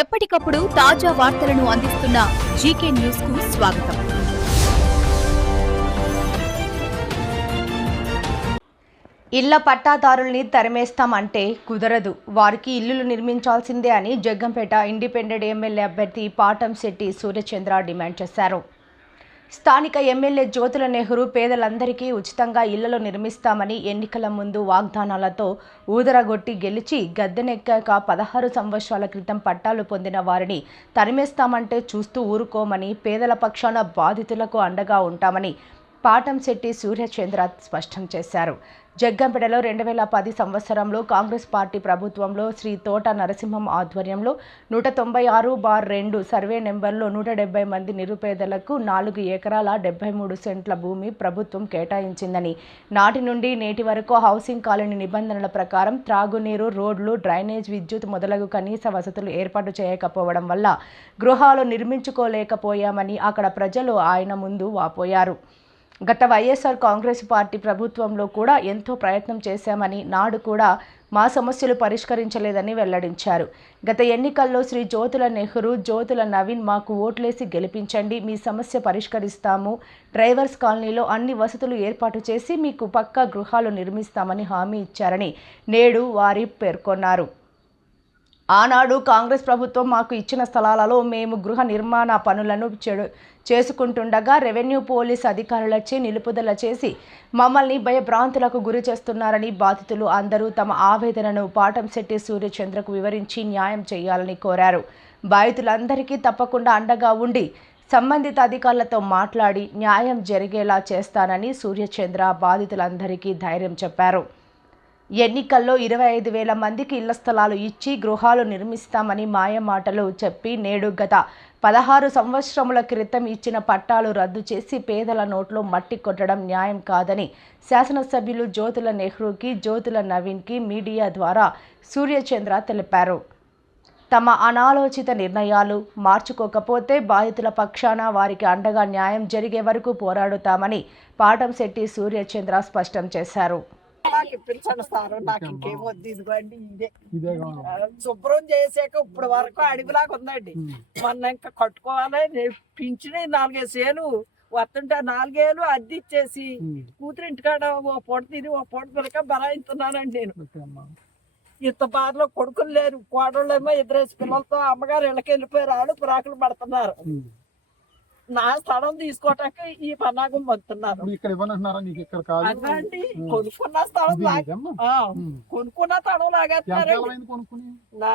ఎప్పటికప్పుడు తాజా వార్తలను అందిస్తున్న జీకే న్యూస్ కు స్వాగతం. ఇళ్ల పట్టాదారుల్ని తరిమేస్తామంటే కుదరదు, వారికి ఇల్లులు నిర్మించాల్సిందే అని జగ్గంపేట ఇండిపెండెంట్ ఎమ్మెల్యే అభ్యర్థి పాటంశెట్టి సూర్యచంద్ర డిమాండ్ చేశారు. స్థానిక ఎమ్మెల్యే జ్యోతుల నెహ్రూ పేదలందరికీ ఉచితంగా ఇళ్లలో నిర్మిస్తామని ఎన్నికల ముందు వాగ్దానాలతో ఊదరగొట్టి గెలిచి గద్దెనెక్కాక 16 సంవత్సరాల క్రితం పట్టాలు పొందిన వారిని తరిమేస్తామంటే చూస్తూ ఊరుకోమని, పేదల పక్షాన బాధితులకు అండగా ఉంటామని పాటంశెట్టి సూర్యచంద్ర స్పష్టం చేశారు. జగ్గంపేటలో 2010 సంవత్సరంలో కాంగ్రెస్ పార్టీ ప్రభుత్వంలో శ్రీ తోట నరసింహం ఆధ్వర్యంలో 196/2 సర్వే నెంబర్లో 170 మంది నిరుపేదలకు 4 ఎకరాల 73 సెంట్ల భూమి ప్రభుత్వం కేటాయించిందని, నాటి నుండి నేటి వరకు హౌసింగ్ కాలనీ నిబంధనల ప్రకారం త్రాగునీరు, రోడ్లు, డ్రైనేజ్, విద్యుత్ మొదలగు కనీస వసతులు ఏర్పాటు చేయకపోవడం వల్ల గృహాలు నిర్మించుకోలేకపోయామని అక్కడ ప్రజలు ఆయన ముందు వాపోయారు. గత వైఎస్ఆర్ కాంగ్రెస్ పార్టీ ప్రభుత్వంలో కూడా ఎంతో ప్రయత్నం చేశామని, నాడు కూడా మా సమస్యలు పరిష్కరించలేదని వెల్లడించారు. గత ఎన్నికల్లో శ్రీ జ్యోతుల నెహ్రూ, జ్యోతుల నవీన్ మాకు ఓట్లేసి గెలిపించండి, మీ సమస్య పరిష్కరిస్తాము, డ్రైవర్స్ కాలనీలో అన్ని వసతులు ఏర్పాటు చేసి మీకు పక్కా గృహాలు నిర్మిస్తామని హామీ ఇచ్చారని నేడు వారి పేర్కొన్నారు. ఆనాడు కాంగ్రెస్ ప్రభుత్వం మాకు ఇచ్చిన స్థలాలలో మేము గృహ నిర్మాణ పనులను చేసుకుంటుండగా రెవెన్యూ, పోలీస్ అధికారులచే నిలుపుదల చేసి మమ్మల్ని భయభ్రాంతులకు గురి చేస్తున్నారని బాధితులు అందరూ తమ ఆవేదనను పాటంశెట్టి సూర్యచంద్రకు వివరించి న్యాయం చేయాలని కోరారు. బాధితులందరికీ తప్పకుండా అండగా ఉండి సంబంధిత అధికారులతో మాట్లాడి న్యాయం జరిగేలా చేస్తానని సూర్యచంద్ర బాధితులందరికీ ధైర్యం చెప్పారు. ఎన్నికల్లో 25,000 మందికి ఇళ్ల స్థలాలు ఇచ్చి గృహాలు నిర్మిస్తామని మాయమాటలు చెప్పి నేడు గత 16 సంవత్సరముల క్రితం ఇచ్చిన పట్టాలు రద్దు చేసి పేదల నోట్లో మట్టి కొట్టడం న్యాయం కాదని శాసనసభ్యులు జ్యోతుల నెహ్రూకి, జ్యోతుల నవీన్కి మీడియా ద్వారా సూర్యచంద్ర తెలిపారు. తమ అనాలోచిత నిర్ణయాలు మార్చుకోకపోతే బాధితుల పక్షాన వారికి అండగా న్యాయం జరిగే వరకు పోరాడుతామని పాటంశెట్టి సూర్యచంద్ర స్పష్టం చేశారు. నాకు ఇప్పించండి సార్, నాకు ఇంకేమొద్దు, ఇదిగోండి ఇదే శుభ్రం చేసాక ఇప్పుడు వరకు అడవిలాగా ఉందండి. మొన్న ఇంకా కట్టుకోవాలి, పింఛని 4 ఏళ్ళు వస్తుంటే 4 ఏళ్ళు అద్దె ఇచ్చేసి కూతురు ఇంటికాడ ఓ పూట తిని ఓ పూట పిల్లక బలాయిస్తున్నానండి. నేను ఇంత బాధలో కొడుకులు లేరు, కోడళ్ళేమో 2 పిల్లలతో అమ్మగారు ఇళ్ళకి వెళ్ళిపోయారు, వాళ్ళు పురాకులు పడుతున్నారు. నా స్థలం తీసుకోవటానికి ఈ పన్నాగం పొందుతున్నారు. అదండి కొనుక్కున్న స్థలం కొనుక్కున్న స్థలం లాగేస్తున్నారు. నా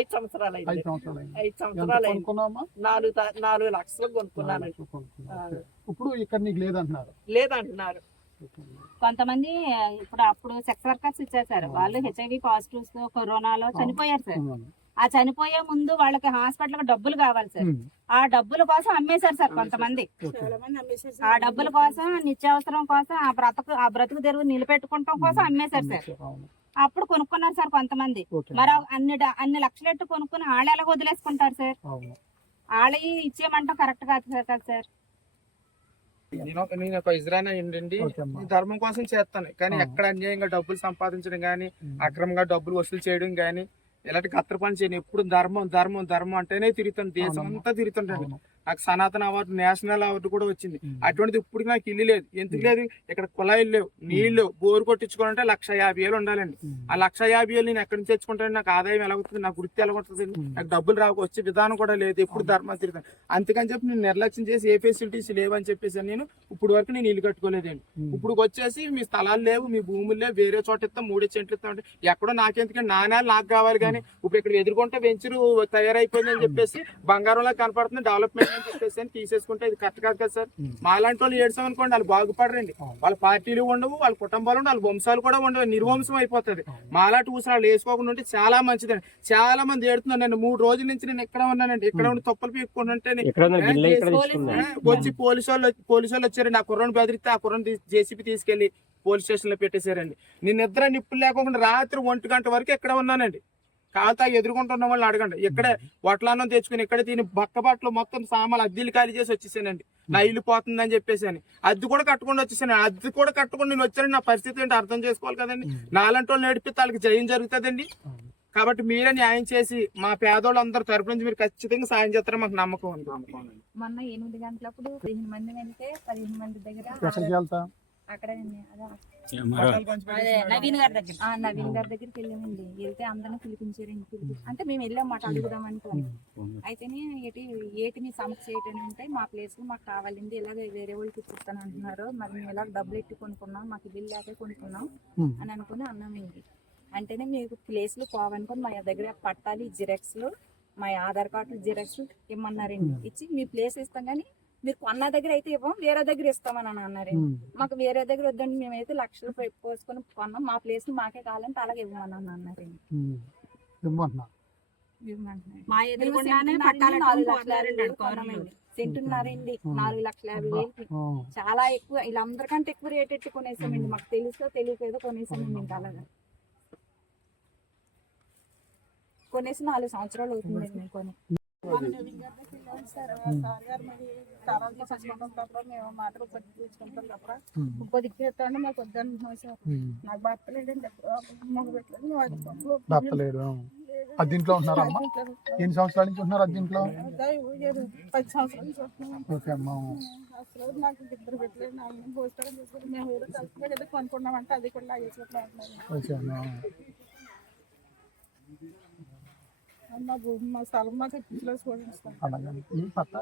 5 సంవత్సరాలు అయింది. 5 సంవత్సరాలు 4 లక్షలు కొనుక్కున్నాను. ఇప్పుడు ఇక్కడ నీకు లేదంటున్నారు. కొంతమంది అప్పుడు సెక్స్ వర్కర్స్ ఇచ్చేసారు, వాళ్ళు HIV పాజిటివ్స్ కరోనాలో చనిపోయారు సార్. ఆ చనిపోయే ముందు వాళ్ళకి హాస్పిటల్ డబ్బులు కావాలి సార్, ఆ డబ్బుల కోసం అమ్మేశారు సార్ కొంతమంది. ఆ డబ్బుల కోసం, నిత్యావసరం కోసం, ఆ బ్రతుకు తెరువు నిలబెట్టుకోవడం కోసం అమ్మేశారు సార్. అప్పుడు కొనుక్కున్నారు సార్ కొంతమంది. మరి అన్ని లక్షలెట్టు కొనుక్కుని వాళ్ళు ఎలా వదిలేసుకుంటారు సార్? వాళ్ళకి ఇచ్చేయమంటాం కరెక్ట్ కాదు కదా సార్. నేను ఒక ఇజ్రాయల్ ఏంటండి, ధర్మం కోసం చేస్తాను, కానీ ఎక్కడ అన్యాయంగా డబ్బులు సంపాదించడం కానీ, అక్రమంగా డబ్బులు వసూలు చేయడం కానీ, ఇలాంటి కత్తర పని చేయను. ఎప్పుడు ధర్మం ధర్మం ధర్మం అంటేనే తిరుగుతాను, దేశం అంతా తిరుగుతుంటాను. నాకు సనాతన అవార్డు, నేషనల్ అవార్డు కూడా వచ్చింది. అటువంటిది ఇప్పుడు నాకు ఇల్లు లేదు. ఎందుకు లేదు? ఇక్కడ కుళాయిలు లేవు, నీళ్ళు లేవు. బోరు కొట్టించుకోవాలంటే 150,000 ఉండాలండి. ఆ 150,000 నేను ఎక్కడి నుంచి తెచ్చుకుంటాను? నాకు ఆదాయం ఎలా అవుతుంది? నాకు వృత్తి ఎలా ఉంటుంది? నాకు డబ్బులు రాకు, వచ్చే విధానం కూడా లేదు. ఎప్పుడు ధర్మం తిరుగుతాను. అందుకని చెప్పి నేను నిర్లక్ష్యం చేసి ఏ ఫెసిలిటీస్ లేవని చెప్పేసి నేను ఇప్పుడు వరకు నేను ఇల్లు కట్టుకోలేదండి. ఇప్పుడు వచ్చేసి మీ స్థలాలు లేవు, మీ భూములు లేవు, వేరే చోట ఇస్తాం, 3 సెంట్లు ఇస్తాం అంటే ఎక్కడో నాకెందుకంటే నాణ్యాలు నాకు కావాలి. కానీ ఇప్పుడు ఇక్కడ ఎదుర్కొంటే వెంచరు తయారైపోయిందని చెప్పేసి బంగారంలా కనపడుతుంది, డెవలప్మెంట్ అని చెప్పేసి అని తీసేసుకుంటే ఇది కరెక్ట్ కాదు కదా సార్. మాలాంటి వాళ్ళు ఏడ్చామనుకోండి, వాళ్ళు బాగుపడరండి. వాళ్ళ పార్టీలు ఉండవు, వాళ్ళ కుటుంబాలు ఉండవు, వాళ్ళ వంశాలు కూడా ఉండవు, నిర్వంశం అయిపోతుంది. మాలాంటి ఊసలు వేసుకోకుండా ఉంటే చాలా మంచిదండి. చాలా మంది ఏడుతున్నారు. నేను 3 రోజుల నుంచి నేను ఎక్కడ ఉన్నానండి, ఇక్కడ ఉండి తొప్పలు పీక్కుంటుంటే వచ్చి పోలీసు వాళ్ళు వచ్చారండి. ఆ కుర్రను బెదిరిస్తే ఆ కుర్రను జేసీబీ తీసుకెళ్లి పోలీస్ స్టేషన్ లో పెట్టేశారండి. నేను నిద్ర నిప్పులు లేకుండా రాత్రి 1 గంట వరకు ఎక్కడ ఉన్నానండి. కాలుతా ఎదుర్కొంటున్న వాళ్ళని అడగండి. ఇక్కడే వడ్లాన్నం తెచ్చుకుని ఇక్కడే తిని బట్టలు మొత్తం సామాన్లు అద్దెలు ఖాళీ చేసి వచ్చేసానండి. నా ఇల్లు పోతుందని చెప్పేసి అని అద్దె కూడా కట్టుకొని వచ్చేసాను. అద్దె కూడా కట్టుకుని నేను వచ్చాను. నా పరిస్థితి ఏంటి అర్థం చేసుకోవాలి కదండి. నాలంటి వాళ్ళు నడిపితే వాళ్ళకి జయం జరుగుతుందండి. కాబట్టి మీరే న్యాయం చేసి మా పేదోళ్ళందరూ తరపు నుంచి మీరు ఖచ్చితంగా సాయం చేస్తారని మాకు నమ్మకం ఉంది. మొన్న 8 గంటలప్పుడు 15 మంది వెళ్తే 15 మంది దగ్గర ఎక్కడికి వెళ్తా అక్కడ నవీన్ గారి దగ్గరికి వెళ్ళామండి. వెళ్తే అందరిని పిలిపించారండి. అంటే మేము వెళ్ళాం మాట అడుగుదాం అనుకోని. అయితేనే ఏటిని సమస్య ఏంటని అంటే మా ప్లేస్ మాకు కావాలండి, ఇలాగ వేరే వాళ్ళకి ఇచ్చిస్తాను అంటున్నారు. మరి మేము ఇలా డబ్బులు ఎట్టి కొనుక్కున్నాం, మాకు బిల్లు లేక కొనుక్కున్నాం అని అనుకుని అన్నామండి. అంటేనే మీకు ప్లేస్లు పోవనుకొని మా దగ్గర పట్టాలి జిరాక్స్లు, మా ఆధార్ కార్డులు జిరాక్స్ ఇమ్మన్నారండి. ఇచ్చి మీ ప్లేస్ ఇస్తాం కానీ మీరు కొన్న దగ్గర అయితే ఇవ్వం, వేరే దగ్గర ఇస్తామని అన్నారండి. మాకు వేరే దగ్గర వద్దండి, మేమైతే లక్షలు పోసుకొని కొన్నాం, మా ప్లేస్ మాకే కావాలంటే అలాగే ఇవ్వమని అన్నారండి. మా ఎదురుగానే సెంటున్నారండి 4,50,000 చాలా ఎక్కువ. వీళ్ళందరికంటే ఎక్కువ రేట్ ఎట్టి కొనేసామండి. మాకు తెలుసో తెలియకేదో కొనేసామండి. ఇంకా అలాగా కొనేసి 4 సంవత్సరాలు అవుతుందండి మేము కొని. మాకు వద్దంటున్నాం సార్. నాకు భర్త లేదండి, భర్త లేడు. అద్దీంట్లో ఉంటున్నారమ్మా? ఎన్ని సంవత్సరాల నుంచి ఉంటున్నారు అద్దీంట్లో? 10 సంవత్సరాల నుంచి ఉంటున్నాం. ఓకే అమ్మా. అసలు నాకు 2 పెట్టలేదు, నాకు భోజనం చేసుకుని మేము ఏదో కలిసి ఏదో కొనుక్కున్నామంటే అది కూడా ఓకే అమ్మా. మా స్థలం మాకు అలాగే ఈ పట్టా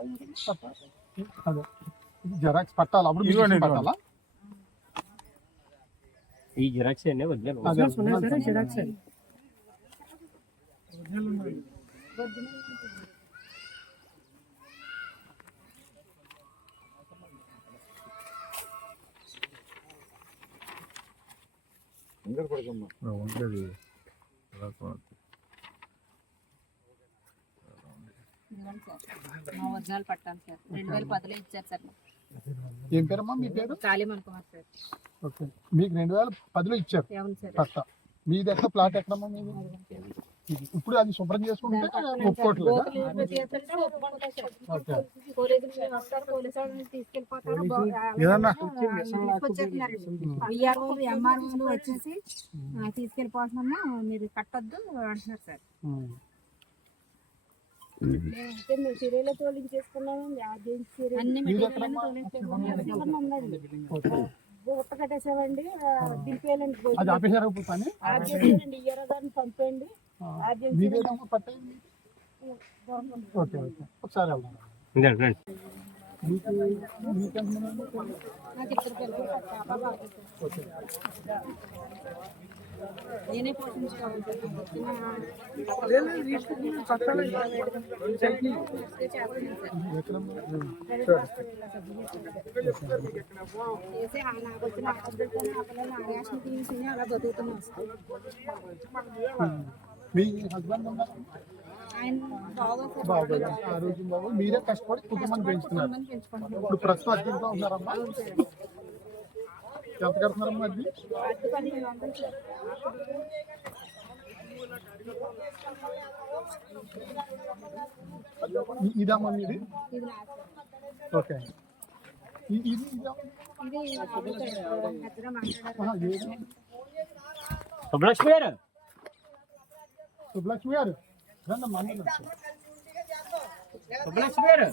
అదే జెరాక్స్ పట్టాలి. అప్పుడు మీకు పట్టాలా? ఈ జిరాక్స్ అండి వదిలేను. జిరాక్స్ మా ఒరిజినల్ పట్టాలి సార్. 2010లో ఇచ్చారు సార్. ఏం పేరమ్మా మీ పేరు? కాళీమన్ కుమార్ సార్. ఓకే, మీకు 2010లో ఇచ్చారు పట్టా. మీది ఎక్కడ ప్లాట్ ఎక్కడమ్మా మీది? ఇప్పుడు అది శుభ్రం చేసుకుంటే ఒప్పుకోవట్లేదు. వచ్చేసి తీసుకెళ్ళిపోతున్నాము, మీరు కట్టొద్దు అంటున్నారు సార్. చీరలో తోలించేసుకున్నామండి. అన్ని గుట్ట కట్టేసామండి. దింపేయాలండి, ఇయ్యారా దాన్ని పంపేయండి. ఒకసారి నేనే పోషించుకోవాలి. అలా బతుకుతున్నాం. మీ హస్బెండ్ ఆయన బాగోదు, ఆరోగ్యం బాగోదు. మీరే కష్టపడి కుటుంబాన్ని పెంచుతున్నారు. ఇప్పుడు ప్రస్తుతం అద్దెంట్లో ఉన్నారమ్మా? ఎంత కడుతున్నారమ్మా అది? ఇదమ్మా మీది? ఓకే, సుబ్బలక్ష్మి గారు, సుబ్బలక్ష్మి గారు సుబ్బలక్ష్మి గారు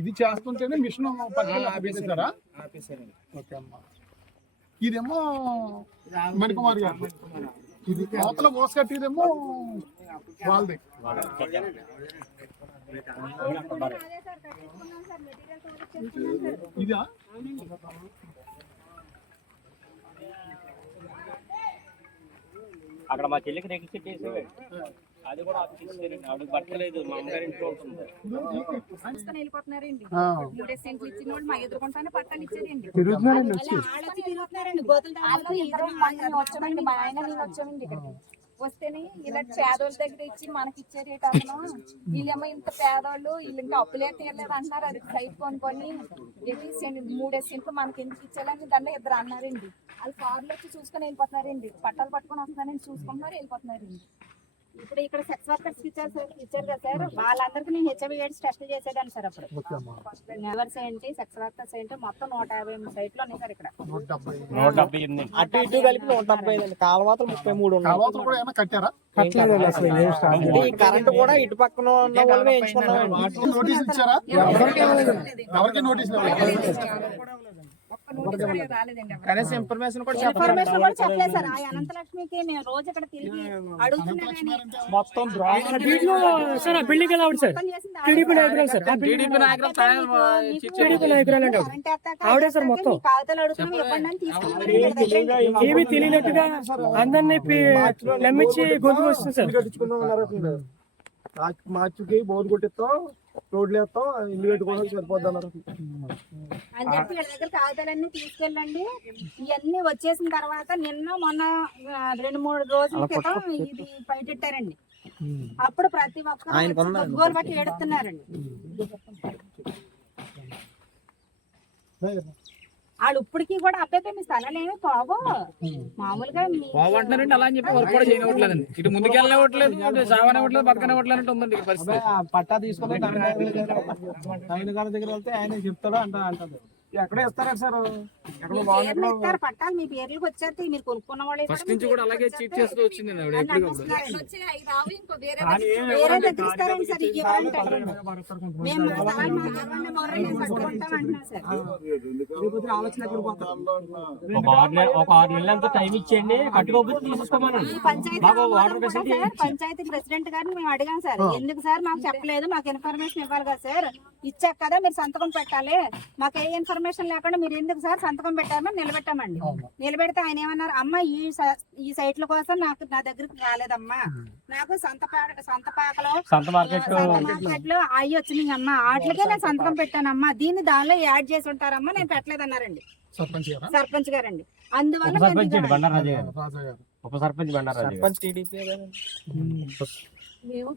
ఇది చేస్తుంటేనే మిషన్ పట్టుకున్నారా? ఓకే అమ్మా. ఇదేమో మణికుమార్ గారు, ఇది కోతల మోస కట్టిదేమో వాళ్ళది. ఇదా? అక్కడ మా చెల్లికి రేకులు సెట్ చేసేవే, అది కూడా ఆఫీస్ ఆవిడకి పట్టలేదు. మా అమ్మగారి ఇంట్లో ఉంటుంది. వెళ్ళిపోతున్నారండి. 3 సెంట్లు ఇచ్చిన వాళ్ళు మా ఎదుర్కొంటానే పట్టాలు ఇచ్చారండి. వచ్చామండి, మా ఆయన నేను వచ్చామండి ఇక్కడికి. వస్తేనే ఇలా పేదోళ్ళ దగ్గర ఇచ్చి మనకి ఇచ్చే రేట్ అతను, వీళ్ళేమో ఇంత పేదోళ్ళు, వీళ్ళు ఇంకా అప్పులే తీయలేదు అంటున్నారు. అది సైట్ కొనుక్కొని 3 సెంట్లు మనకి ఎందుకు ఇచ్చేయాలని దాంట్లో 2 అన్నారండి. వాళ్ళు కార్లో వచ్చి చూసుకొని వెళ్ళిపోతున్నారండి. పట్టాలు పట్టుకొని వస్తున్నారని చూసుకుంటున్నారు, వెళ్ళిపోతున్నారండి. ఇప్పుడు ఇక్కడ సెక్స్ వర్కర్స్ ఇచ్చారు కదా సార్, వాళ్ళందరికీ నేను హెచ్ఐవి ఎయిడ్స్ టెస్ట్ చేసేదాన్ని సార్. అప్పుడు ఓకే అమ్మా. నెవర్స్ ఏంటి, సెక్స్ వర్కర్స్ ఏంటి, మొత్తం 158 సైట్లు ఉన్నాయి సార్ ఇక్కడ. 178 అటు ఇటు కలిపి 170 అండి. కాలువతలు 33 ఉన్నాయి. కాలువలు కూడా ఏమైనా కట్టారా? అంటే ఈ కరెంట్ కూడా ఇటు పక్కన ఉన్న వాళ్ళు వేయించుకున్నామండి. నోటీస్ ఇచ్చారా? ఎవరికి నోటీస్ కనీసం ఇన్ఫర్మేషన్ కూడా ఇన్ఫర్మేషన్ కూడా చెప్పలేదు సార్. ఆ అనంతలక్ష్మికి నేను రోజు ఇక్కడ తిరిగి అడుగుతున్నా కానీ మొత్తం సార్ ఆ బిల్డింగ్ ఎలా ఉంది సార్? టీడీపీ నాయకురాలు సార్. టీడీపీ నాయకులు టీడీపీ నాయకురాలు అండి కరెంట్ ఎత్తాక ఆవిడే సార్ మొత్తం. కాగితాలు అడుగుతున్నాం ఇవ్వండి అని తీసుకుని ఏమీ తెలియనట్టుగా అందరినీ నమ్మించి గొంతు వస్తుంది సార్. మార్చుకి బోర్డు కొట్టిస్తాం, రోడ్లు వేస్తాం, ఇల్లు కట్టుకోవడం సరిపోద్ది అన్నారు. అని చెప్పి వీళ్ళ దగ్గర కాగితాలన్నీ తీసుకెళ్ళండి. ఇవన్నీ వచ్చేసిన తర్వాత నిన్న మొన్న 2-3 రోజుల క్రితం ఇది బయటెట్టారండి. అప్పుడు ప్రతి ఒక్కరు గోలు బట్టి ఏడుస్తున్నారండి. వాళ్ళు ఇప్పటికీ కూడా అబ్బాయి మీ స్థలాలు ఏమి పోవో మామూలుగా పోవంటున్నారండి. అలా అని చెప్పి వర్క్ కూడా చేయనివ్వట్లేదండి. ఇటు ముందుకెళ్ళనివ్వట్లేదు, సావనివ్వట్లేదు, బతకనివ్వట్లేదు ఉందండి పరిస్థితి. పట్టా తీసుకుని ఆయన గారి దగ్గర వెళ్తే ఆయన చెప్తాడు అంటారు. ఎక్కడ ఇస్తారా సార్? ఎక్కడ పేర్లు ఇస్తారు, పట్టాలు మీ పేర్లకు వచ్చేస్తే మీరు కొనుక్కున్న వాళ్ళు ఫస్ట్ నుంచి కూడా అలాగే చీట్ చేస్తూ వచ్చింది ఆవిడ ఎప్పటికప్పుడు. వేరే దగ్గర ఇస్తారండి సార్. ఇవి ఇవ్వాలంటారు. మేము మా స్థలాలు మాకు ఇవ్వండి, మొర్రలు మేము కట్టుకుంటాం అంటున్నాం సార్. ఆలోచన ఎక్కడ పోతారు? ఒక 6 నెలలంతా టైం ఇచ్చేయండి, కట్టుకోకపోతే తీసుకోమనండి. ఈ పంచాయతీ మెంబర్లు కూడా సార్, పంచాయతీ ప్రెసిడెంట్ గారిని మేము అడిగాం సార్. ఎందుకు సార్ మాకు చెప్పలేదు, మాకు ఇన్ఫర్మేషన్ ఇవ్వాలి కదా సార్. ఇచ్చాక కదా మీరు సంతకం పెట్టాలి, మాకు ఏ ఇన్ఫర్మేషన్ లేకుండా మీరు ఎందుకు సార్ సంతకం పెట్టామని నిలబెట్టామండి. నిలబెడితే ఆయన ఏమన్నారు, అమ్మ ఈ సైట్ల కోసం నా దగ్గరికి రాలేదమ్మా, నాకు సంత మార్కెట్ లో అవి వచ్చినాయి అమ్మ, వాటికే నేను సంతకం పెట్టానమ్మా, దీన్ని దానిలో యాడ్ చేసి ఉంటారమ్మా, నేను పెట్టలేదన్నారండి సర్పంచ్ గారండి. అందువల్ల సర్పంచ్ టీడీపీ మేము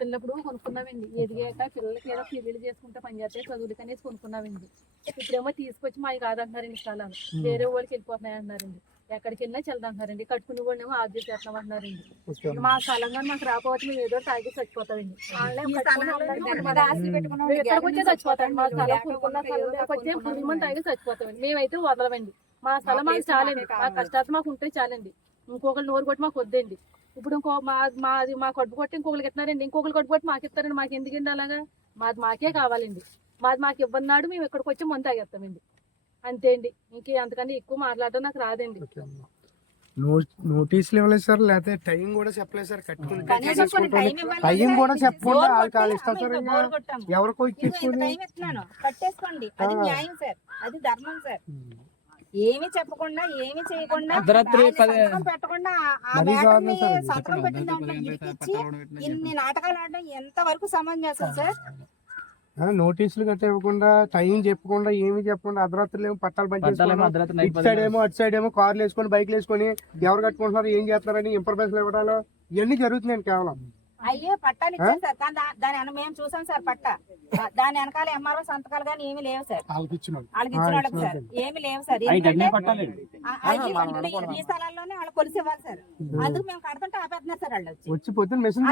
పిల్లప్పుడు కొనుక్కున్నామండి. ఎదిగాక పిల్లలకి ఏదో పెళ్లిళ్ళు చేసుకుంటే పని చేస్తే చదువులు కనేసి కొనుక్కున్నామండి. ఇప్పుడేమో తీసుకొచ్చి మాకు కాదంటున్నారండి స్థలాలు, వేరే వాళ్ళకి వెళ్ళిపోతున్నాయి అంటున్నారండి. ఎక్కడికి వెళ్ళినా చల్లంటున్నారండి. కట్టుకునే వాళ్ళు ఏమో ఆబ్జెక్ట్ చేస్తాం అంటున్నారండి. మా స్థలంగా మాకు రాకపోతే మేము ఏదో తాగి చచ్చిపోతామండి. ఎక్కడికి వచ్చే చచ్చిపోతామండి. మా స్థలం కొనుక్కున్న స్థలం వచ్చే పులిమని తాగి చచ్చిపోతామండి. మేమైతే వదలమండి. మా స్థలం మాకు చాలండి, మా కష్టాలు మాకు ఉంటే చాలండి. ఇంకొకరు నోరు కొట్టి మాకు వద్దండి. ఇప్పుడు ఇంకో మా కడుపు కొట్టి ఇంకొకరికి ఇస్తున్నారండి, ఇంకొకరు కడుపు కొట్టి మాకు ఇస్తారండి. మాకు ఎందుకండి అలాగా? మాది మాకే కావాలండి. మాకు ఇవ్వన్నాడు మేము ఇక్కడికి వచ్చి మందు తాగేస్తామండి, అంతే అండి. ఇంకే అంతకన్నా ఎక్కువ మాట్లాడడం నాకు రాదండి. నోటీసులు ఇవ్వలేదు సార్, లేకపోతే టైం కూడా చెప్పలేదు సార్. కట్టుకుంటే టైం కూడా చెప్పకుండా ఎవరికో కట్టేసుకోండి, అది న్యాయం సార్, అది ధర్మం సార్. ఏమి చెప్పకుండా ఏమి చేయకుండా పెట్టకుండా ఆ మేటర్ని సంతకం పెట్టిన దాంట్లో గిరికిచ్చి ఇన్ని నాటకాలు ఆడడం ఎంత వరకు సమంజసం సార్? నోటీసులు గట్రా ఇవ్వకుండా, టైం చెప్పకుండా, ఏమి చెప్పకుండా అర్ధరాత్రులు ఏమో పట్టాలు పనిచేసుకోవడం, ఇటు సైడ్ ఏమో అటు సైడ్ ఏమో కార్లు వేసుకొని బైక్లు వేసుకొని ఎవరు కట్టుకుంటున్నారు, ఏం చేస్తున్నారని ఇన్ఫర్మేషన్ ఇవ్వడాలు ఇవన్నీ జరుగుతున్నాయండి కేవలం. అయ్యే పట్టాలు ఇచ్చాను సార్, కానీ దాని మేము చూసాం సార్ పట్టా. దాని వెనకాల ఎంఆర్ఓ సంతకాలు కానీ ఏమి లేవు సార్. వాళ్ళకి ఇచ్చిన వాళ్ళకి సార్ ఏమి లేవు సార్. ఈ స్థలాల్లోనే వాళ్ళు కొలిసి ఇవ్వాలి సార్. అందుకు మేము కడుతుంటే ఆపేస్తున్నారు సార్ వాళ్ళు వచ్చి పొద్దున్న మెసేజ్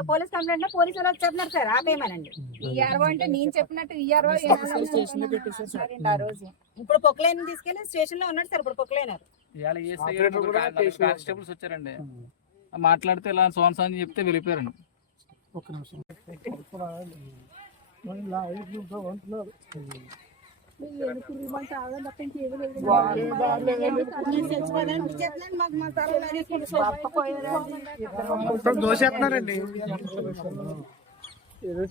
పోలీస్ కంప్లైంట్ లో పోలీసు వాళ్ళు చెప్తున్నారు సార్ ఆపేయమనండి. ఈఆర్ఓ అంటే నేను చెప్పినట్టు ఈఆర్ఓ ఆ రోజు ఇప్పుడు పొక్లైన్ తీసుకెళ్లి స్టేషన్ లో ఉన్నాడు సార్. ఇప్పుడు పొక్లైనర్ కానిస్టేబుల్స్ వచ్చారండి, మాట్లాడితే ఇలా సోన్స్ అని చెప్తే వెళ్ళిపోయారండి. ఒక్క నిమిషం. దోషేస్తున్నారండి.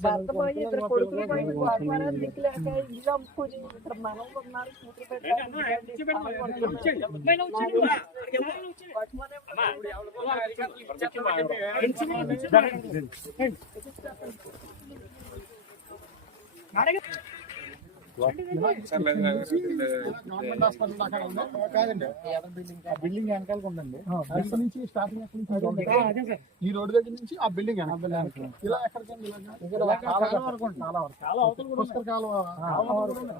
భర్త పోయి 2 కొడుకులు పోయి దిక్కులేక ఇల్లు అమ్ముకుని ఇక్కడ మనం ఉన్నారు. గవర్నమెంట్ హాస్పిటల్ దాకా ఉందా? కాదండి, బిల్డింగ్ వెనకాల ఉందండి. ఎక్కడి నుంచి స్టార్టింగ్ ఎక్కడి నుంచి? ఈ రోడ్డు దగ్గర నుంచి ఆ బిల్డింగ్ ఇలా ఎక్కడికండి?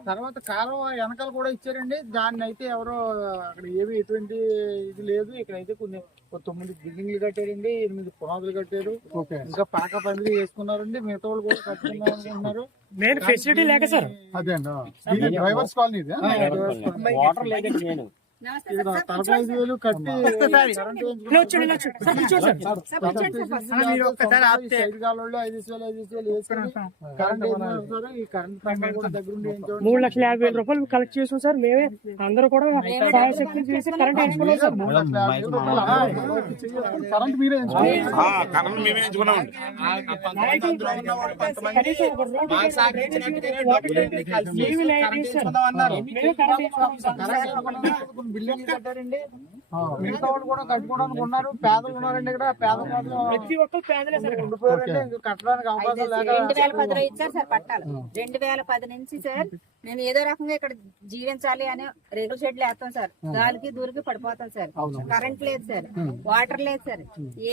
తర్వాత కాలువ వెనకాల కూడా ఇచ్చారండి. దాన్ని అయితే ఎవరో అక్కడ ఏమి ఎటువంటి ఇది లేదు. ఇక్కడైతే కొన్ని 9 బిల్డింగ్లు కట్టారండి, 8 పునాదులు కట్టారు. ఇంకా పాక పందిరి వేసుకున్నారండి. మిగతా వాళ్ళు కూడా కట్టుకున్నారు. మెయిన్ ఫెసిలిటీ లేక సార్. అదే అండి, డ్రైవర్స్ కాలనీ ఇది. వాటర్ లేదండి నేను 45,000 కట్టి కరెంట్ రూపాయలు 3,50,000 కలెక్ట్ చేసాం సార్. మేమే అందరూ కూడా శక్తి చేసి కరెంట్ వేయించుకున్నాం సార్. కరెంట్ మీరే బిల్డింగ్ కట్టారండి. మిగతా వాళ్ళు కూడా కట్టుకోవడానికి ఉన్నారు. పేదలు ఉన్నారండి ఇక్కడ. పేద ప్రతి ఒక్కరు పేదలే సార్. ఉండిపోయారండి. కట్టడానికి అవకాశం లేక 2010లో ఇచ్చారు సార్ పట్టాలు. 2010 నుంచి సార్ నేను ఏదో రకంగా ఇక్కడ జీవించాలి అని రేకుల షెడ్లు వేస్తాం సార్. గాలికి దూరికి పడిపోతాం సార్. కరెంట్ లేదు సార్, వాటర్ లేదు సార్,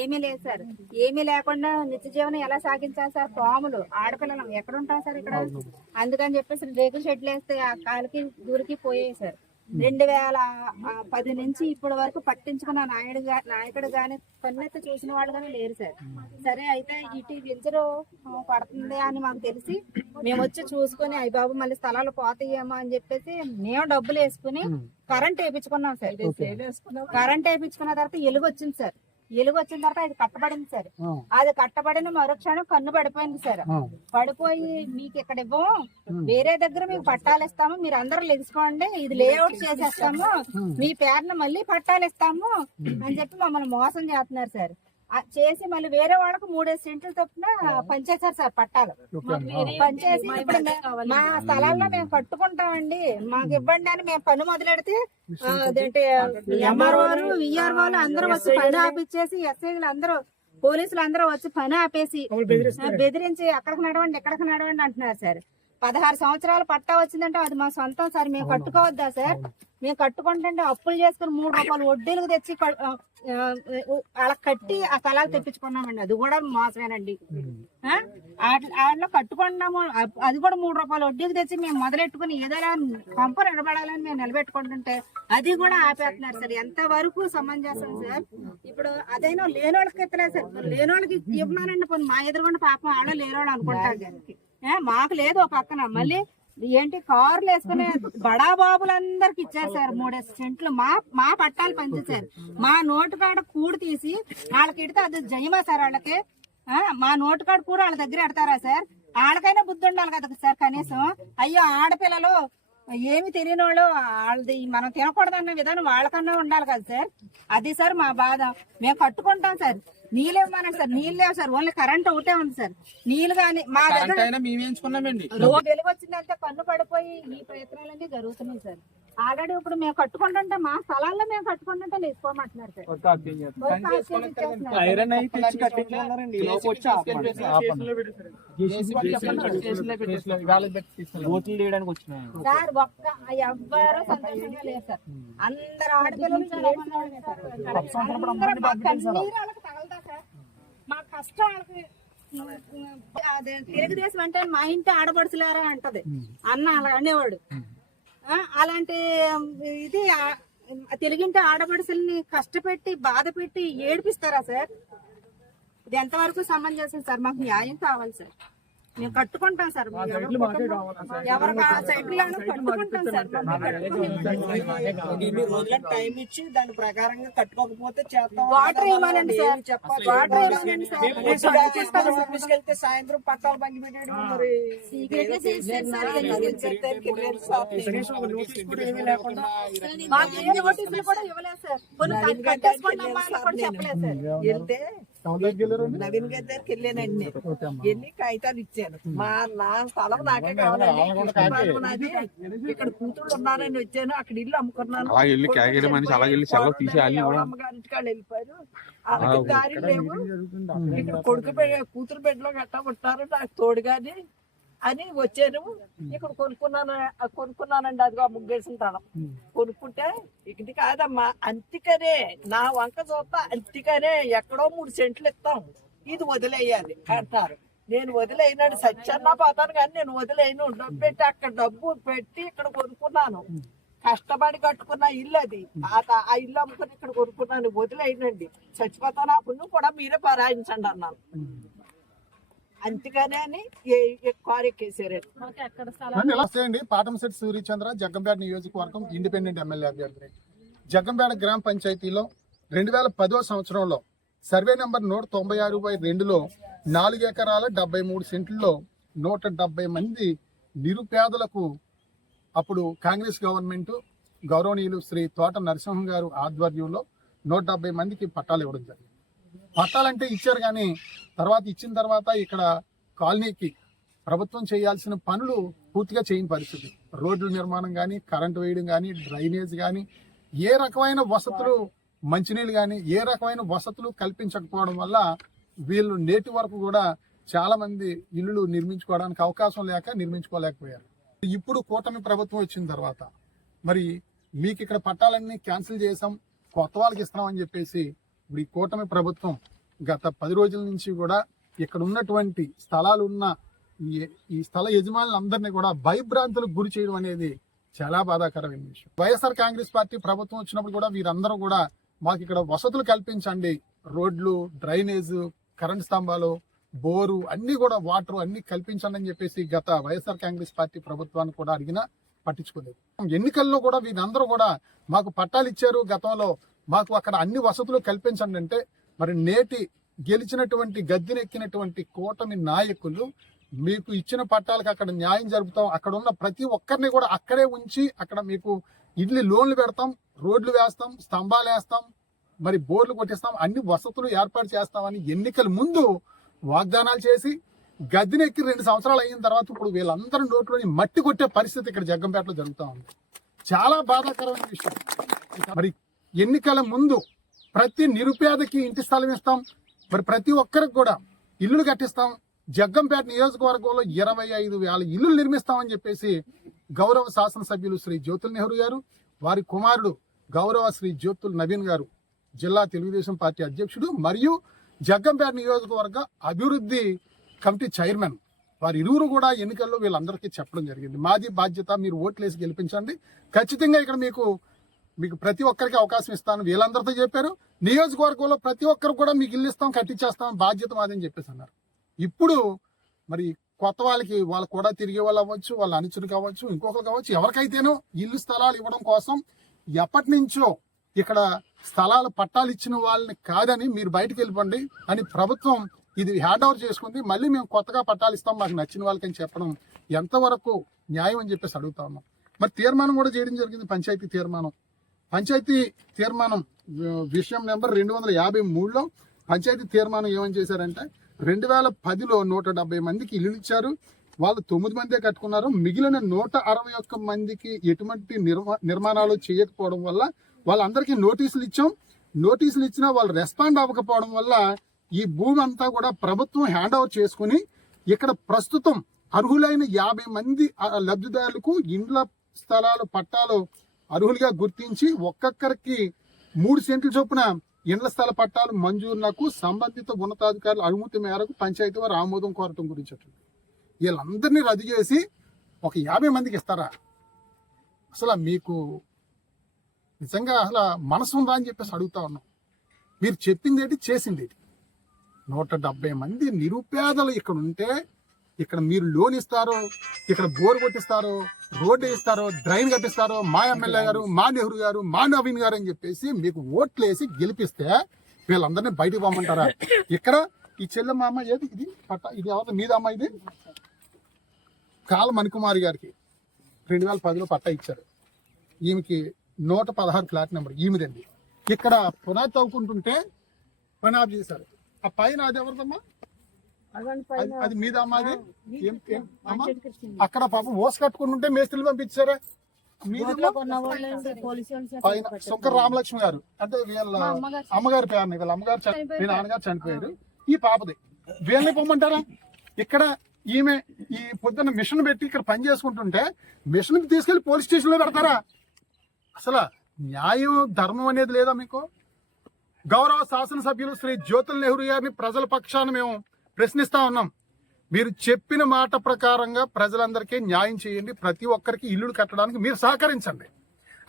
ఏమీ లేదు సార్. ఏమీ లేకుండా నిత్య జీవనం ఎలా సాగించాలి సార్? పాములు, ఆడపిల్లలు ఎక్కడ ఉంటాం సార్ ఇక్కడ? అందుకని చెప్పేసి రేకుల షెడ్లు వేస్తే ఆ కాలికి దూరికి పోయాయి సార్. 2010 నుంచి ఇప్పటి వరకు పట్టించుకున్న నాయకుడు గాని కన్నెత్తి చూసిన వాళ్ళు గానీ లేరు సార్. సరే అయితే ఇటు వెంచరు పడుతుంది అని మాకు తెలిసి మేము వచ్చి చూసుకుని అయ్యి బాబు మళ్ళీ స్థలాలు పోతాయేమో అని చెప్పేసి మేము డబ్బులు వేసుకుని కరెంట్ వేయించుకున్నాం సార్. కరెంట్ వేయించుకున్న తర్వాత ఎలుగు వచ్చింది సార్. ఎలుగు వచ్చిన తర్వాత అది కట్టబడింది సార్. అది కట్టబడిన మరుక్షణం కన్ను పడిపోయింది సార్. పడిపోయి మీకు ఇక్కడ ఇవ్వము, వేరే దగ్గర మీకు పట్టాలు ఇస్తాము, మీరు అందరూ లెగుసుకోండి, ఇది లేఅవుట్ చేసేస్తాము, మీ పేరున మళ్ళీ పట్టాలు ఇస్తాము అని చెప్పి మమ్మల్ని మోసం చేస్తున్నారు సార్. చేసి మళ్ళీ వేరే వాళ్ళకు 3 సెంట్లు చొప్పున పనిచేశారు సార్ పట్టాలు. పనిచేసి ఇప్పుడు మా స్థలాల్లో మేము కట్టుకుంటామండి, మాకు ఇవ్వండి అని మేము పని మొదలెడితే అదేంటి ఎంఆర్ఓలు, విఆర్ఓలు అందరూ వచ్చి పని ఆపిచ్చేసి, ఎస్ఐలు అందరూ, పోలీసులు అందరూ వచ్చి పని ఆపేసి బెదిరించి అక్కడికి నడవండి ఇక్కడికి నడవండి అంటున్నారు సార్. 16 సంవత్సరాలు పట్టా వచ్చిందంటే అది మా సొంతం సార్. మేము కట్టుకోవద్దా సార్? మేము కట్టుకుంటుంటే అప్పులు చేసుకుని 3 రూపాయలు వడ్డీలకు తెచ్చి అలా కట్టి ఆ స్థలాలు తెప్పించుకున్నామండి. అది కూడా మోసమేనండి. వాటిలో కట్టుకున్నాము, అది కూడా 3 రూపాయలు వడ్డీకి తెచ్చి మేము మొదలెట్టుకుని ఏదైనా కంప నిలబడాలని మేము నిలబెట్టుకుంటుంటే అది కూడా ఆపేస్తున్నారు సార్. ఎంత వరకు సమంజసం సార్? ఇప్పుడు అదైనా లేనోళ్ళకి ఎత్తలేదు సార్. లేనోళ్ళకి ఇవ్వమానండి, పోనీ మా ఎదురుగుండా పాపం ఆడ లేనోళ్ళు అనుకుంటారు. మాకు లేదు ఒక పక్కన. మళ్ళీ ఏంటి కార్లు వేసుకునే బడా బాబులందరికి ఇచ్చారు సార్ 3 సెంట్లు. మా పట్టాలు పంచేశారు. మా నోటు కాడ కూడు తీసి వాళ్ళకి ఇడితే అది జయమా సార్ వాళ్ళకి? మా నోటు కాడ కూడా వాళ్ళ దగ్గర ఎడతారా సార్? వాళ్ళకైనా బుద్ధి ఉండాలి కదా సార్ కనీసం. అయ్యో ఆడపిల్లలు ఏమి తెలియని వాళ్ళు, వాళ్ళది మనం తినకూడదన్న విధానం వాళ్ళకన్నా ఉండాలి కదా సార్. అది సార్ మా బాధ. మేము కట్టుకుంటాం సార్. నీళ్ళు ఇవ్వమనండి సార్. నీళ్ళు లేవు సార్, ఓన్లీ కరెంట్ ఒకటే ఉంది సార్. నీళ్ళు గానీ మా దగ్గర వెలుగు వచ్చిందంటే కన్ను పడిపోయి ఈ ప్రయత్నాలన్నీ జరుగుతున్నాయి సార్. ఆల్రెడీ ఇప్పుడు మేము కట్టుకుంటుంటే మా స్థలాల్లో మేము కట్టుకుంటుంటే లేసుకోమంటున్నారు సార్. సార్ ఒక్క ఎవ్వరూ సంతోషంగా లేదు సార్. అందరు ఆడపిల్లలు తగలదా సార్? మా కష్టం వాళ్ళకి. అదే తెలుగుదేశం అంటే మా ఇంటి ఆడపడుచులారా అంటది అన్న అలా అనేవాడు. అలాంటి ఇది తెలుగింటి ఆడపడుచుల్ని కష్టపెట్టి బాధ పెట్టి ఏడిపిస్తారా సార్? ఇది ఎంతవరకు సమంజసం సార్? మాకు న్యాయం కావాలి సార్. మేము కట్టుకుంటాం సార్. ఎవరికి సైకిల్ కట్టుకుంటాం సార్. ఇన్ని రోజుల టైం ఇచ్చి దాని ప్రకారంగా కట్టుకోకపోతే వాటర్ ఇవ్వనండి సార్. వాటర్ ఇవ్వనండి సార్. తీసుకెళ్తే సాయంత్రం పట్టాలు పంచి పెట్టాడు. మరి మాకు ఏ నోటీసులు కూడా ఇవ్వలేదు సార్. కొన్ని కట్టేసుకున్నాం కూడా చెప్పలేదు సార్. వెళ్తే నవీన్ గారి దగ్గరికి వెళ్ళానండి. ఎన్ని కాగితాలు ఇచ్చాను. నా స్థలం నాకే కావాలండి. ఇక్కడ కూతుళ్ళు ఉన్నారని వచ్చాను. అక్కడ ఇల్లు అమ్ముకున్నాను. అమ్మగారింటికి వాళ్ళు వెళ్ళిపోయారు. అలాగే దారి లేవు. ఇక్కడ కొడుకు కూతురు బిడ్డలో గట్టా పుట్టారు నాకు తోడుగాని. అని వచ్చాను. ఇక్కడ కొనుక్కున్నానండి. అదిగో ముగ్గేసిన తలం కొనుక్కుంటే ఇది కాదమ్మా, అంతికనే నా వంక చూస్తా, అంతికనే ఎక్కడో 3 సెంట్లు ఇస్తాం, ఇది వదిలేయాలి అంటారు. నేను వదిలేయనాడు, సత్యన్నా పోతాను కానీ నేను వదిలేయను. డబ్బు పెట్టి అక్కడ డబ్బు పెట్టి ఇక్కడ కొనుక్కున్నాను, కష్టపడి కట్టుకున్న ఇల్లు అది. ఆ ఇల్లు అమ్ముకుని ఇక్కడ కొనుక్కున్నాను, వదిలేయనండి. చచ్చిపోతాను, అప్పుడు కూడా మీరే పరాయించండి అన్నాను. అంతేగానే అని కారెక్కేసారండి. నమస్తే అండి. పాటంశెట్టి సూర్యచంద్ర, జగ్గంపేట నియోజకవర్గం ఇండిపెండెంట్ ఎమ్మెల్యే అభ్యర్థి. జగ్గంపేట గ్రామ పంచాయతీలో 2010వ సంవత్సరంలో సర్వే నెంబర్ 196/2లో 4 ఎకరాల 73 సెంట్లలో 170 మంది నిరుపేదలకు అప్పుడు కాంగ్రెస్ గవర్నమెంట్ గౌరవనీయులు శ్రీ తోట నరసింహం గారు ఆధ్వర్యంలో 170 మందికి పట్టాలు ఇవ్వడం జరిగింది. పట్టాలంటే ఇచ్చారు, కానీ ఇచ్చిన తర్వాత ఇక్కడ కాలనీకి ప్రభుత్వం చేయాల్సిన పనులు పూర్తిగా చేయని పరిస్థితి. రోడ్ల నిర్మాణం కానీ, కరెంటు వేయడం కానీ, డ్రైనేజ్ కానీ, ఏ రకమైన వసతులు, మంచినీళ్ళు కానీ ఏ రకమైన వసతులు కల్పించకపోవడం వల్ల వీళ్ళు నేటి వరకు కూడా చాలా మంది ఇల్లులు నిర్మించుకోవడానికి అవకాశం లేక నిర్మించుకోలేకపోయారు. ఇప్పుడు కూటమి ప్రభుత్వం వచ్చిన తర్వాత మరి మీకు ఇక్కడ పట్టాలన్నీ క్యాన్సిల్ చేసాం, కొత్త వాళ్ళకి ఇస్తున్నామని చెప్పేసి ఇప్పుడు ఈ కూటమి ప్రభుత్వం గత 10 రోజుల నుంచి కూడా ఇక్కడ ఉన్నటువంటి స్థలాలు ఉన్న ఈ స్థల యజమానులందరినీ కూడా భయభ్రాంతులకు గురి చేయడం అనేది చాలా బాధాకరమైన విషయం. వైఎస్ఆర్ కాంగ్రెస్ పార్టీ ప్రభుత్వం వచ్చినప్పుడు కూడా వీరందరూ కూడా మాకు ఇక్కడ వసతులు కల్పించండి, రోడ్లు, డ్రైనేజ్, కరెంట్ స్తంభాలు, బోరు అన్ని కూడా వాటర్ అన్ని కల్పించండి అని చెప్పేసి గత వైఎస్ఆర్ కాంగ్రెస్ పార్టీ ప్రభుత్వాన్ని కూడా అడిగినా పట్టించుకోలేదు. ఎన్నికల్లో కూడా వీరందరూ కూడా మాకు పట్టాలు ఇచ్చారు, గతంలో మాకు అక్కడ అన్ని వసతులు కల్పించండి అంటే మరి నేటి గెలిచినటువంటి గద్దెనెక్కినటువంటి కూటమి నాయకులు మీకు ఇచ్చిన పట్టాలకు అక్కడ న్యాయం జరుపుతాం, అక్కడ ఉన్న ప్రతి ఒక్కరిని కూడా అక్కడే ఉంచి అక్కడ మీకు ఇల్లు లోన్లు పెడతాం, రోడ్లు వేస్తాం, స్తంభాలు వేస్తాం, మరి బోర్లు కొట్టిస్తాం, అన్ని వసతులు ఏర్పాటు చేస్తామని ఎన్నికల ముందు వాగ్దానాలు చేసి గద్దెనెక్కి 2 సంవత్సరాలు అయిన తర్వాత ఇప్పుడు వీళ్ళందరి నోట్లోని మట్టి కొట్టే పరిస్థితి ఇక్కడ జగ్గంపేటలో జరుగుతూ ఉంది. చాలా బాధాకరమైన విషయం. మరి ఎన్నికల ముందు ప్రతి నిరుపేదకి ఇంటి స్థలం ఇస్తాం, మరి ప్రతి ఒక్కరికి కూడా ఇల్లులు కట్టిస్తాం, జగ్గంపేట నియోజకవర్గంలో 25,000 ఇల్లులు నిర్మిస్తామని చెప్పేసి గౌరవ శాసనసభ్యులు శ్రీ జ్యోతుల్ నెహ్రూ గారు, వారి కుమారుడు గౌరవ శ్రీ జ్యోతుల్ నవీన్ గారు, జిల్లా తెలుగుదేశం పార్టీ అధ్యక్షుడు మరియు జగ్గంపేట నియోజకవర్గ అభివృద్ధి కమిటీ చైర్మన్, వారి ఇరువురు కూడా ఎన్నికల్లో వీళ్ళందరికీ చెప్పడం జరిగింది. మాది బాధ్యత, మీరు ఓట్లేసి గెలిపించండి, ఖచ్చితంగా ఇక్కడ మీకు ప్రతి ఒక్కరికి అవకాశం ఇస్తాను వీళ్ళందరితో చెప్పారు. నియోజకవర్గంలో ప్రతి ఒక్కరు కూడా మీకు ఇల్లు ఇస్తాం, కట్టించేస్తాం, బాధ్యత మాదని చెప్పేసి అన్నారు. ఇప్పుడు మరి కొత్త వాళ్ళు కూడా తిరిగే వాళ్ళు అవ్వచ్చు, వాళ్ళ అనుచరులు కావచ్చు, ఇంకొకరు కావచ్చు, ఎవరికైతేనో ఇల్లు స్థలాలు ఇవ్వడం కోసం ఎప్పటి నుంచో ఇక్కడ స్థలాలు పట్టాలు ఇచ్చిన వాళ్ళని కాదని మీరు బయటకు వెళ్ళిపోండి అని ప్రభుత్వం ఇది హ్యాండ్ ఓవర్ చేసుకుంది. మళ్ళీ మేము కొత్తగా పట్టాలు ఇస్తాం మాకు నచ్చిన వాళ్ళకని చెప్పడం ఎంతవరకు న్యాయం అని చెప్పేసి అడుగుతా ఉన్నాం. మరి తీర్మానం కూడా చేయడం జరిగింది. పంచాయతీ తీర్మానం విషయం నెంబర్ 253లో పంచాయతీ తీర్మానం ఏమని చేశారంటే 2010లో 170 మందికి ఇల్లు ఇచ్చారు, వాళ్ళు 9 మందే కట్టుకున్నారు, మిగిలిన 161 మందికి ఎటువంటి నిర్మాణాలు చేయకపోవడం వల్ల వాళ్ళందరికీ నోటీసులు ఇచ్చాం. నోటీసులు ఇచ్చినా వాళ్ళు రెస్పాండ్ అవ్వకపోవడం వల్ల ఈ భూమి అంతా కూడా ప్రభుత్వం హ్యాండ్ ఓవర్ చేసుకుని ఇక్కడ ప్రస్తుతం అర్హులైన 50 మంది లబ్ధిదారులకు ఇండ్ల స్థలాలు పట్టాలు అర్హులుగా గుర్తించి ఒక్కొక్కరికి 3 సెంట్ల చొప్పున ఇండ్ల స్థల పట్టాలు మంజూరునకు సంబంధిత ఉన్నతాధికారుల అనుమతి మేరకు పంచాయతీ వారు ఆమోదం కోరటం గురించి వీళ్ళందరినీ రద్దు చేసి ఒక 50 మందికి ఇస్తారా? అసలు మీకు నిజంగా అసలు మనసు ఉందా అని చెప్పేసి అడుగుతా ఉన్నాం. మీరు చెప్పింది ఏంటి, చేసింది ఏంటి? 170 మంది నిరుపేదలు ఇక్కడ ఉంటే ఇక్కడ మీరు లోన్ ఇస్తారో, ఇక్కడ బోర్ కొట్టిస్తారో, రోడ్డు ఇస్తారో, డ్రైన్ కట్టిస్తారో, మా ఎమ్మెల్యే గారు, మా నెహ్రూ గారు, మా నవీన్ గారు అని చెప్పేసి మీకు ఓట్లేసి గెలిపిస్తే వీళ్ళందరినీ బయటకు పోమంటారా? ఇక్కడ ఈ చెల్లెమ్మ అమ్మ ఏది ఇది పట్ట, ఇది ఎవరు మీద అమ్మ, ఇది కాల మణికుమారి గారికి 2010లో పట్ట ఇచ్చారు. ఈమెకి 116 ఫ్లాట్ నెంబర్ ఈమెదండి. ఇక్కడ పునాది తవ్వుకుంటుంటే పని ఆఫ్ చేశారు. ఆ పైన అది ఎవరిదమ్మా? అది మీద అమ్మా? అది అక్కడ పాపం ఓసు కట్టుకుంటుంటే మేస్త్రీలు పంపించారా? పైన శంకర్ రామలక్ష్మి గారు అంటే వీళ్ళ అమ్మగారి పేరుని, వీళ్ళ అమ్మగారు నాన్నగారు చనిపోయారు. ఈ పాపది వీళ్ళని పొమ్మంటారా? ఇక్కడ ఈమె ఈ పొద్దున్న మిషన్ పెట్టి ఇక్కడ పని చేసుకుంటుంటే మిషన్ తీసుకెళ్లి పోలీస్ స్టేషన్ లో పెడతారా? అసలు న్యాయం ధర్మం అనేది లేదా మీకు? గౌరవ శాసనసభ్యులు శ్రీ జ్యోతుల నెహ్రూ గారిని ప్రజల పక్షాన మేము ప్రశ్నిస్తా ఉన్నాం. మీరు చెప్పిన మాట ప్రకారంగా ప్రజలందరికీ న్యాయం చేయండి, ప్రతి ఒక్కరికి ఇల్లులు కట్టడానికి మీరు సహకరించండి.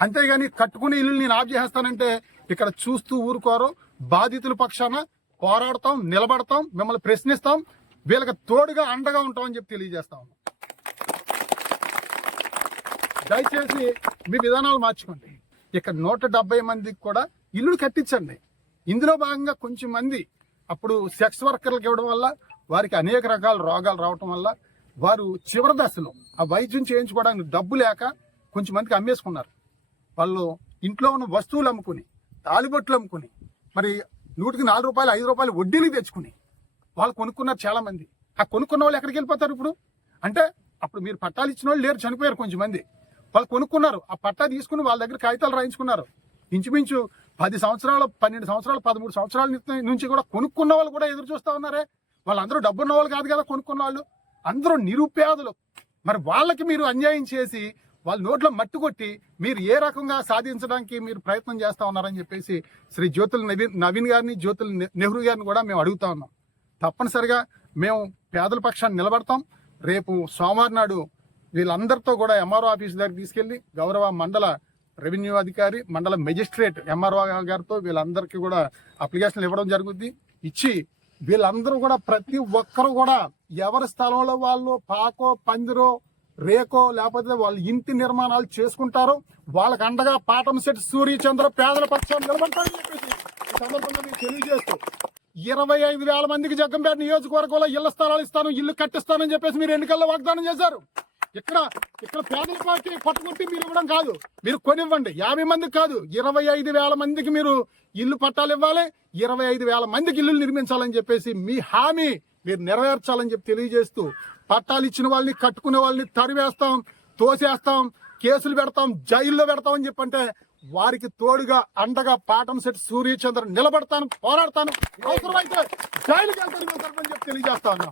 అంతేగాని కట్టుకునే ఇల్లు నేను ఆఫ్ చేస్తానంటే ఇక్కడ చూస్తూ ఊరుకోరు. బాధితుల పక్షాన పోరాడతాం, నిలబడతాం, మిమ్మల్ని ప్రశ్నిస్తాం, వీళ్ళకి తోడుగా అండగా ఉంటామని చెప్పి తెలియజేస్తా ఉన్నాం. దయచేసి మీ విధానాలు మార్చుకోండి. ఇక్కడ 170 మందికి కూడా ఇల్లు కట్టించండి. ఇందులో భాగంగా కొంచెం మంది అప్పుడు సెక్స్ వర్కర్లకు ఇవ్వడం వల్ల వారికి అనేక రకాల రోగాలు రావటం వల్ల వారు చివరి దశలో ఆ వైద్యం చేయించుకోవడానికి డబ్బు లేక కొంచెం మందికి అమ్మేసుకున్నారు. వాళ్ళు ఇంట్లో ఉన్న వస్తువులు అమ్ముకుని, తాలిబొట్లు అమ్ముకుని, మరి 100కి 4 రూపాయలు 5 రూపాయలు వడ్డీలు తెచ్చుకుని వాళ్ళు కొనుక్కున్నారు చాలా మంది. ఆ కొనుక్కున్న వాళ్ళు ఎక్కడికి వెళ్ళిపోతారు ఇప్పుడు? అంటే అప్పుడు మీరు పట్టాలు ఇచ్చిన వాళ్ళు లేరు, చనిపోయారు కొంచెం మంది. వాళ్ళు కొనుక్కున్నారు, ఆ పట్టా తీసుకుని వాళ్ళ దగ్గర కాగితాలు రాయించుకున్నారు. ఇంచుమించు 10 సంవత్సరాలు, 12 సంవత్సరాలు, 13 సంవత్సరాల నుంచి కూడా కొనుక్కున్న వాళ్ళు కూడా ఎదురు చూస్తా ఉన్నారే. వాళ్ళందరూ డబ్బున్న వాళ్ళు కాదు కదా కొనుక్కున్న వాళ్ళు, అందరూ నిరుపేదలు. మరి వాళ్ళకి మీరు అన్యాయం చేసి వాళ్ళ నోట్లో మట్టి కొట్టి మీరు ఏ రకంగా సాధించడానికి మీరు ప్రయత్నం చేస్తా ఉన్నారని చెప్పేసి శ్రీ జ్యోతుల నవీన్ గారిని, జ్యోతుల నెహ్రూ గారిని కూడా మేము అడుగుతా ఉన్నాం. తప్పనిసరిగా మేము పేదల పక్షాన్ని నిలబడతాం. రేపు సోమవారం నాడు వీళ్ళందరితో కూడా ఎంఆర్ఓ ఆఫీస్ దగ్గర తీసుకెళ్లి గౌరవ మండల రెవెన్యూ అధికారి, మండల మెజిస్ట్రేట్ ఎంఆర్ఓ గారితో వీళ్ళందరికీ కూడా అప్లికేషన్లు ఇవ్వడం జరుగుద్ది. ఇచ్చి వీళ్ళందరూ కూడా ప్రతి ఒక్కరు కూడా ఎవరి స్థలంలో వాళ్ళు పాకో, పందిరో, రేకో లేకపోతే వాళ్ళ ఇంటి నిర్మాణాలు చేసుకుంటారో వాళ్ళకి అండగా పాటంశెట్టి సూర్యచంద్ర పేదల పక్షాన్ని నిలబడతారని చెప్పేసి ఈ సందర్భంగా మీకు తెలియజేస్తూ 25,000 మందికి జగ్గంపేట నియోజకవర్గంలో ఇళ్ల స్థలాలు ఇస్తాను, ఇల్లు కట్టిస్తానని చెప్పేసి మీరు ఎన్నికల్లో వాగ్దానం చేశారు. ఇక్కడ పేదల పార్టీ పట్టుకుంటే మీరు ఇవ్వడం కాదు, మీరు కొనివ్వండి. 50 మందికి కాదు, 25,000 మందికి మీరు ఇల్లు పట్టాలు ఇవ్వాలి, 25,000 మందికి ఇల్లు నిర్మించాలని చెప్పేసి మీ హామీ మీరు నెరవేర్చాలని చెప్పి తెలియజేస్తూ, పట్టాలు ఇచ్చిన వాళ్ళని, కట్టుకునే వాళ్ళని తరివేస్తాం, తోసేస్తాం, కేసులు పెడతాం, జైల్లో పెడతాం అని చెప్పంటే వారికి తోడుగా అండగా పాటంశెట్టి సూర్యచంద్ర నిలబడతాను, పోరాడతాను, అవసరమైతే జైలుకి వెళ్తాను చెప్పి తెలియజేస్తా ఉన్నాం.